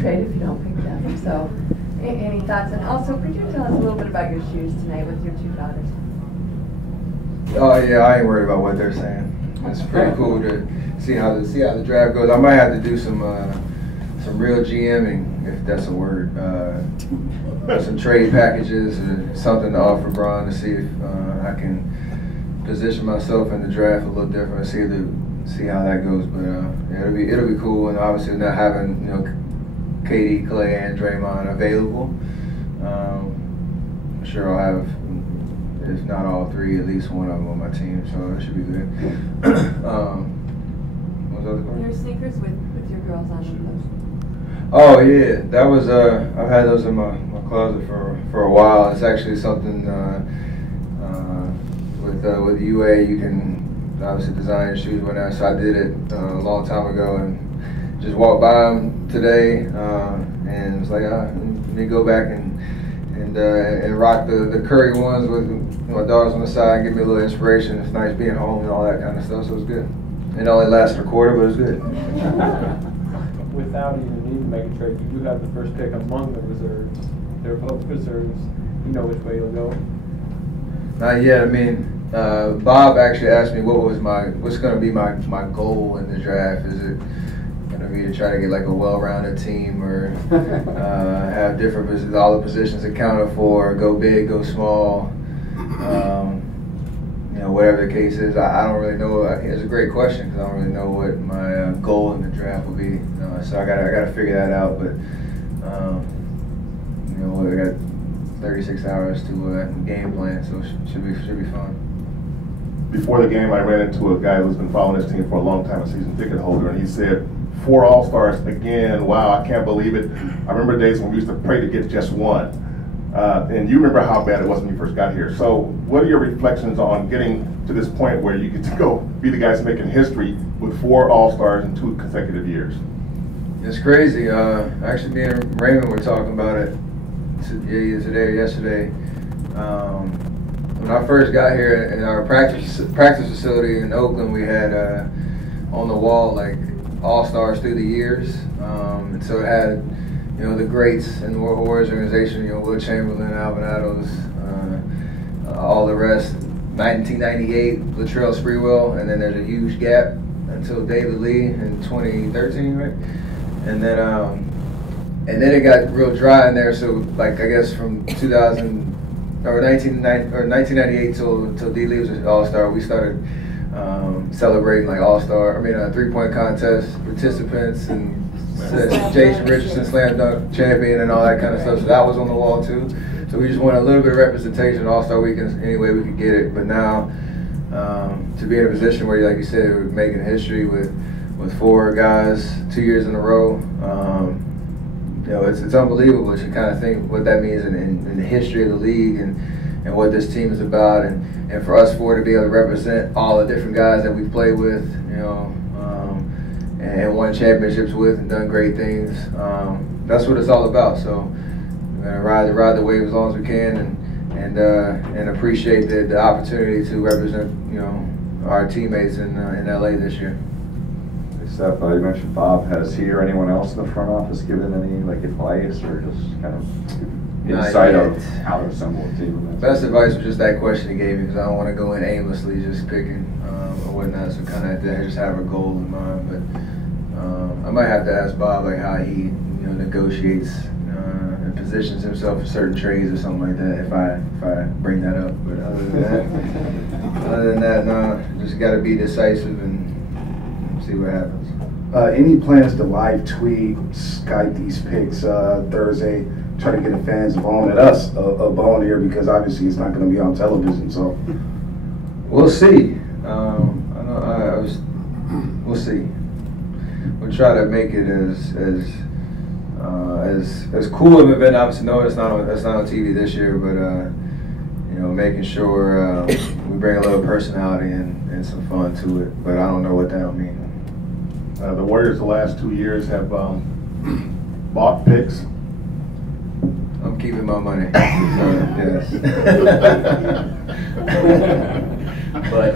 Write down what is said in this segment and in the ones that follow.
trade if you don't pick them. So, any thoughts? And also, could you tell us a little bit about your shoes tonight with your two daughters? Oh yeah, I ain't worried about what they're saying. It's pretty cool to see how the draft goes. I might have to do some RealGM-ing, if that's a word. Some trade packages or something to offer Bron to see if I can position myself in the draft a little different. See how that goes. But yeah, it'll be cool. And obviously not having KD, Clay, and Draymond available, I'm sure I'll have, if not all three, at least one of them on my team. So it should be good. What was the other question? Your sneakers with your girls on them. Oh yeah, that was I've had those in my closet for a while. It's actually something with UA you can obviously design your shoes whatnot. So I did it a long time ago and just walked by them today and it was like let me go back and rock the Curry ones with my daughters on the side, give me a little inspiration. It's nice being home and all that kind of stuff. So it was good. It only lasted a quarter, but it was good. Without even needing to make a trade, you do have the first pick among the reserves. They're both reserves. You know which way you'll go. Not yet. I mean, Bob actually asked me what's going to be my goal in the draft. Is it going to be to try to get like a well-rounded team, or have different all the positions accounted for, go big, go small, whatever the case is. I don't really know. It's a great question because I don't really know what my goal in the draft will be. So I gotta figure that out. But I got 36 hours to game plan, so it should be fun. Before the game, I ran into a guy who's been following this team for a long time, a season ticket holder, and he said, 4 All-Stars again. Wow, I can't believe it. I remember days when we used to pray to get just one. And you remember how bad it was when you first got here. So what are your reflections on getting to this point where you get to go be the guys making history with 4 All-Stars in 2 consecutive years? It's crazy. Actually, me and Raymond were talking about it today or yesterday. When I first got here in our practice facility in Oakland, we had on the wall like All-Stars through the years. And so it had the greats in the Warriors organization, Wilt Chamberlain, Alvin Attles, all the rest. 1998, Latrell Sprewell, and then there's a huge gap until David Lee in 2013, right? And then it got real dry in there. So like I guess from 1998 till D Lee was an All-Star, we started celebrating like three-point contest participants and Jason Richardson Slam Dunk champion and all that kind of stuff. So that was on the wall too. So we just wanted a little bit of representation All-Star weekends any way we could get it. But now to be in a position where, like you said, we're making history with 4 guys 2 years in a row, it's unbelievable. You kind of think what that means in the history of the league and what this team is about, and for us 4 to be able to represent all the different guys that we've played with, and won championships with and done great things. That's what it's all about. So we're gonna ride the wave as long as we can, and appreciate the opportunity to represent our teammates in LA this year. Steph, you mentioned Bob. Has he or anyone else in the front office given any advice or just kind of insight of how to assemble a team? Best advice was just that question he gave me, because I don't want to go in aimlessly just picking or whatnot. So kind of just have a goal in mind. But I might have to ask Bob how he negotiates and positions himself for certain trades or something like that if I bring that up. But other than that, no, just got to be decisive and see what happens. Any plans to live tweet, Skype these picks Thursday? Try to get the fans blown at us a bone here, because obviously it's not going to be on television. So we'll see. We'll see. We'll try to make it as cool of an event. Obviously, no, it's not on TV this year, but making sure we bring a little personality and some fun to it. But I don't know what that'll mean. The Warriors the last 2 years have bought picks. I'm keeping my money. Yes.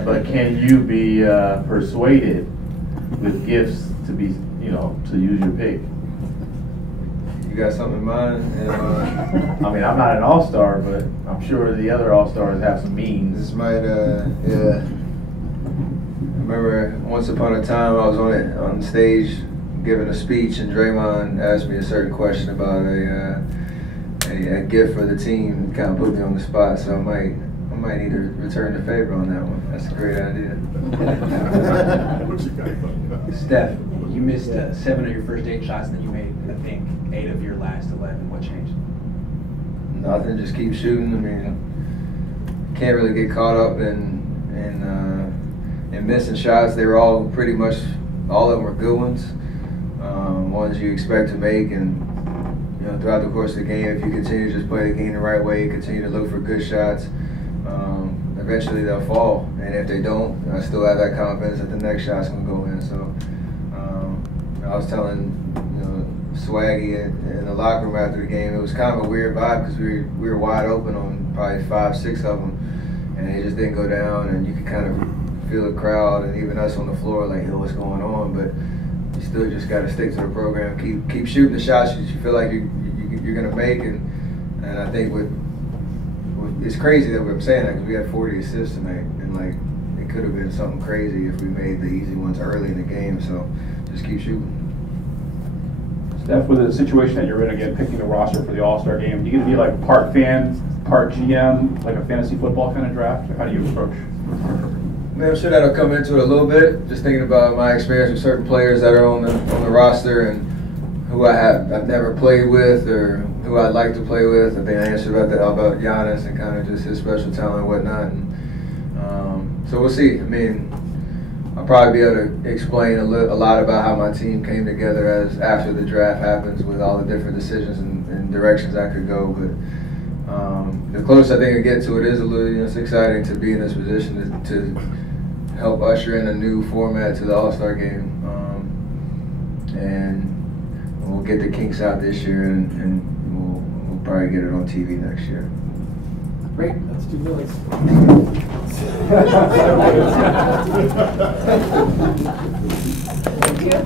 But can you be persuaded with gifts to be to use your pick? you got something in mind? And, I mean, I'm not an all-star, but I'm sure the other all-stars have some means. this might, yeah. I remember once upon a time I was on stage giving a speech, and Draymond asked me a certain question about a gift for the team. Kind of put me on the spot, so I might need to return the favor on that one. That's a great idea. Steph, you missed 7 of your first 8 shots, and then you made, I think, 8 of your last 11. What changed? Nothing, just keep shooting. I mean, can't really get caught up in missing shots. They were all pretty much, all of them were good ones, ones you expect to make. And you know, throughout the course of the game, if you continue to just play the game the right way, continue to look for good shots, eventually they'll fall. And if they don't, I still have that confidence that the next shot's gonna go in. So I was telling Swaggy in the locker room after the game, it was kind of a weird vibe because we were wide open on probably 5, 6 of them, and they just didn't go down. And you could kind of feel the crowd and even us on the floor like, yo, what's going on? But you still just got to stick to the program, keep shooting the shots that you feel like you're gonna make. And I think it's crazy that I'm saying that because we had 40 assists tonight, and like it could have been something crazy if we made the easy ones early in the game. So just keep shooting. Steph, with the situation that you're in again, picking the roster for the All-Star game, do you get to be like part fan, part GM, like a fantasy football kind of draft? Or how do you approach? Man, I'm sure that'll come into it a little bit. Just thinking about my experience with certain players that are on the roster and who I've never played with or who I'd like to play with. I think I answered about Giannis and kind of just his special talent and whatnot. And, so we'll see. I mean, I'll probably be able to explain a lot about how my team came together as after the draft happens with all the different decisions and directions I could go. But the closer I think I get to it is a little, it's exciting to be in this position to help usher in a new format to the All-Star game. And we'll get the kinks out this year, and we'll probably get it on TV next year. Great, let's do Willis. Thank you.